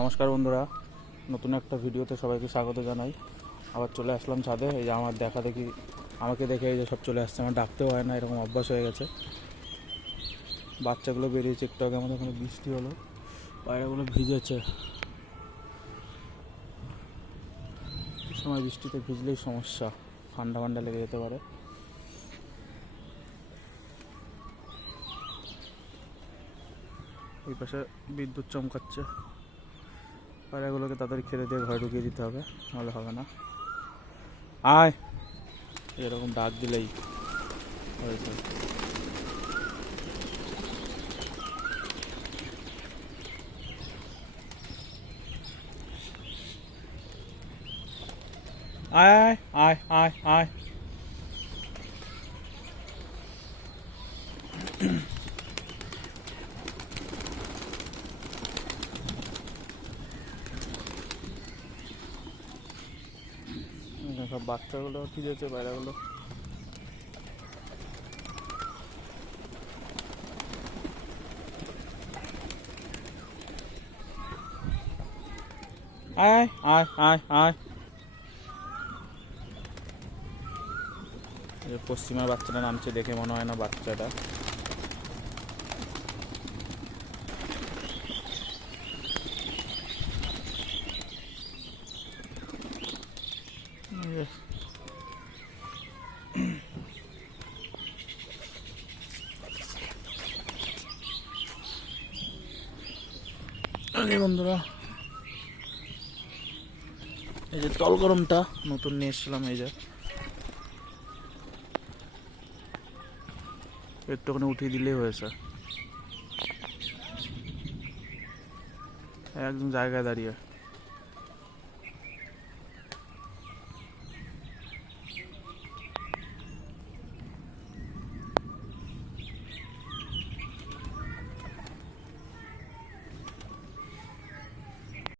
নমস্কার বন্ধুরা, নতুন একটা ভিডিওতে সবাইকে স্বাগত জানাই। আবার চলে আসলাম ছাদে। এই যে আমার আমাকে দেখে এই যে সব চলে আসছে, আমার ডাকতেও হয় না, এরকম অভ্যাস হয়ে গেছে। বাচ্চাগুলো বেরিয়েছে একটু আগে, আমাদের ওখানে বৃষ্টি হলো, পায়রাগুলো ভিজেছে। এই সময় বৃষ্টিতে ভিজলেই সমস্যা, ঠান্ডা লেগে যেতে পারে। এই পাশে বিদ্যুৎ চমকাচ্ছে, পায়রাগুলোকে তাড়াতাড়ি খেতে দিয়ে ঘরে ঢুকিয়ে দিতে হবে, নাহলে হবে না। আয়, এরকম ডাক দিলেই হয়েছে। আয় আয় আয় আয়। সব বাচ্চাগুলো ভিজেছে, পায়রাগুলো। আয় আয় আয় আয়। পশ্চিমার বাচ্চাটা নামছে, দেখে মনে হয় না বাচ্চাটা। বন্ধুরা, এই যে তল গরমটা নতুন নিয়ে এসেছিলাম, এই যে একটুখানি উঠিয়ে দিলেই হয়েছে, একদম জায়গায় দাঁড়িয়ে।